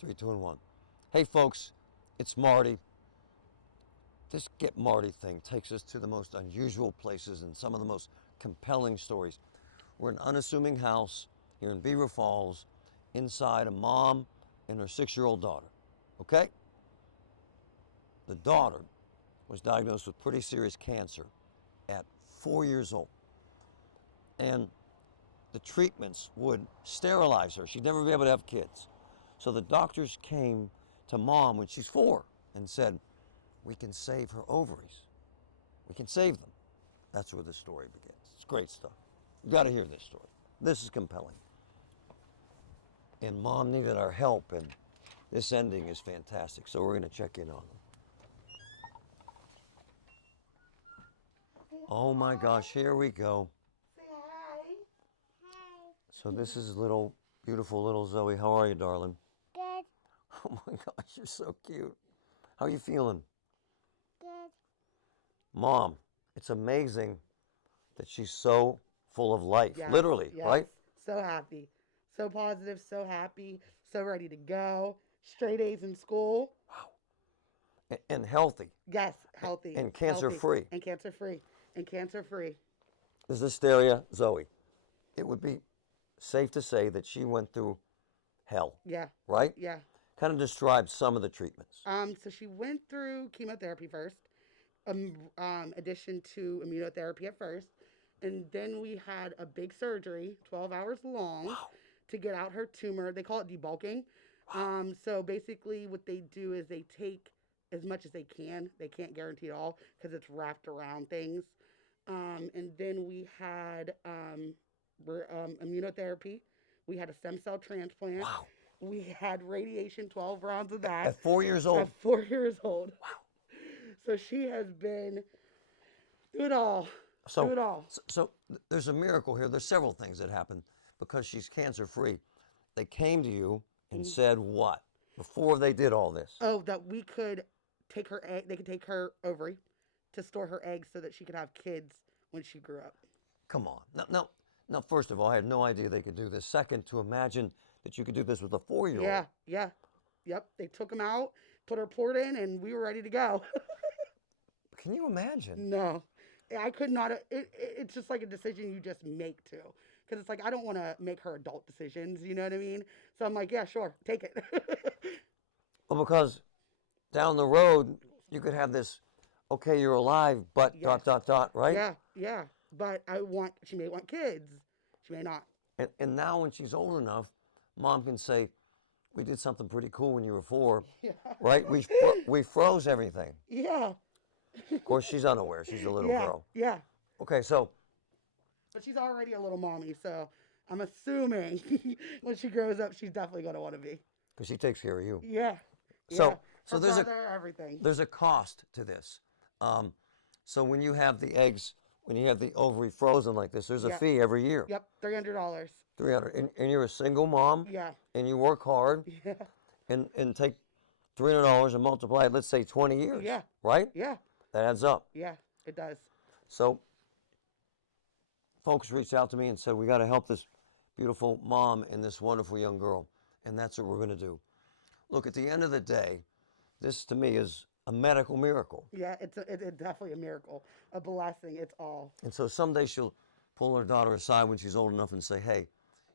Three, two, and one. Hey, folks, it's Marty. This Get Marty thing takes us to the most unusual places and some of the most compelling stories. We're in an unassuming house here in Beaver Falls, inside a mom and her 6-year-old daughter. Okay? The daughter was diagnosed with pretty serious cancer at 4 years old. And the treatments would sterilize her. She'd never be able to have kids. So the doctors came to mom when she's 4 and said, we can save her ovaries. We can save them. That's where the story begins. It's great stuff. You got to hear this story. This is compelling. And mom needed our help, and this ending is fantastic. So we're going to check in on them. Oh my gosh, here we go. Say hi. So this is little, beautiful little Zoe. How are you, darling? Good, Oh my gosh, you're so cute. How are you feeling? good. Mom, it's amazing that she's so full of life, Yes, literally, yes. right? So happy. So positive, so happy, so ready to go. Straight A's in school. And healthy. Yes, healthy. And cancer-free. And cancer free. And cancer free. This is Hysteria, Zoe. It would be safe to say that she went through hell, Yeah. right? Yeah. Kind of describe some of the treatments. So she went through chemotherapy first, addition to immunotherapy at first, and then we had a big surgery, 12 hours long, to get out her tumor. They call it debulking. So basically, what they do is they take as much as they can. They can't guarantee it all because it's wrapped around things. And then we had immunotherapy. We had a stem cell transplant. Wow. We had radiation, 12 rounds of that. At 4 years old. At 4 years old. Wow. So she has been through it all. Through it all. So there's a miracle here. There's several things that happened because she's cancer free. They came to you and said what? Before they did all this. Oh, that we could take her egg. They could take her ovary to store her eggs so that she could have kids when she grew up. Come on. Now, first of all, I had no idea they could do this. Second, to imagine that you could do this with a 4-year-old. Yeah. Yep. They took them out, put her port in, and we were ready to go. Can you imagine? No, I could not. It's just like a decision you just make too. Because it's like, I don't want to make her adult decisions. You know what I mean? So I'm like, yeah, sure, take it. Well, because down the road, you could have this, okay, you're alive, but ... right? Yeah. But she may want kids. She may not. And now when she's old enough, mom can say, we did something pretty cool when you were 4, right? We froze everything. Yeah. Of course, she's unaware. She's a little girl. Yeah. Okay, so But she's already a little mommy, so I'm assuming when she grows up, she's definitely going to want to be. because she takes care of you. Yeah. So Her there's brother, everything. there's a cost to this. So when you have the eggs, when you have the ovary frozen like this, there's a Yep. fee every year. Yep, $300. 300. And you're a single mom. Yeah. And you work hard. Yeah. And take $300 and multiply it, let's say 20 years. Yeah. Right? Yeah. That adds up. Yeah, it does. So folks reached out to me and said, we got to help this beautiful mom and this wonderful young girl. And that's what we're going to do. Look, at the end of the day, this to me is a medical miracle. Yeah, it's definitely a miracle, a blessing. It's all. And so someday she'll pull her daughter aside when she's old enough and say, hey,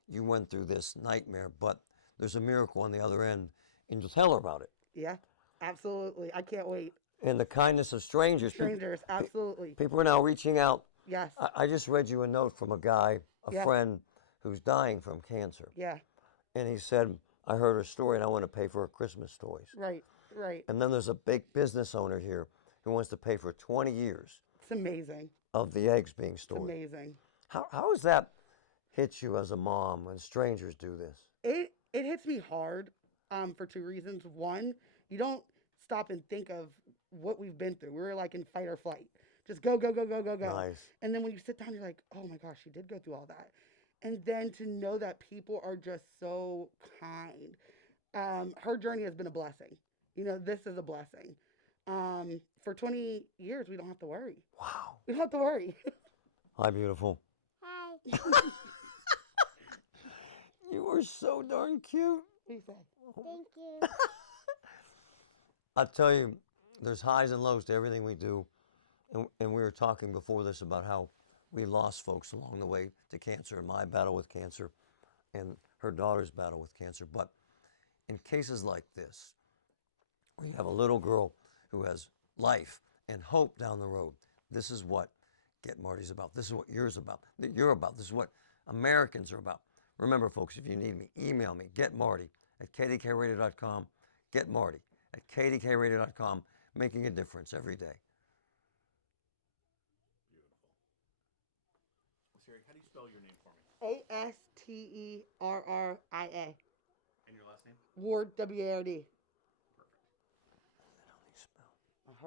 you went through this nightmare, but there's a miracle on the other end. And you'll tell her about it. Yeah, absolutely. I can't wait. And the kindness of strangers. Strangers, absolutely. People are now reaching out. Yes. I just read you a note from a guy, a Yeah. friend who's dying from cancer. Yeah, And he said, I heard her story and I want to pay for her Christmas toys. right. And then there's a big business owner here who wants to pay for 20 years It's amazing. of the eggs being It's stored. amazing. How does that hit you as a mom when strangers do this? It hits me hard for 2 reasons. One, you don't stop and think of what we've been through. We were like in fight or flight. Just go. Nice. And then when you sit down, you're like, oh my gosh, she did go through all that. And then to know that people are just so kind. Her journey has been a blessing. You know, this is a blessing. For 20 years, we don't have to worry. Wow. We don't have to worry. Hi, beautiful. Hi. You are so darn cute. What do you say? Thank you. I tell you, there's highs and lows to everything we do. And we were talking before this about how we lost folks along the way to cancer, and my battle with cancer and her daughter's battle with cancer. But in cases like this, we have a little girl who has life and hope down the road. This is what Get Marty's about. This is what yours about. That you're about. This is what Americans are about. Remember, folks, if you need me, email me, getmarty@kdkradio.com, getmarty@kdkradio.com, making a difference every day. Beautiful. Siri, how do you spell your name for me? Asteria. And your last name? Ward, WARD.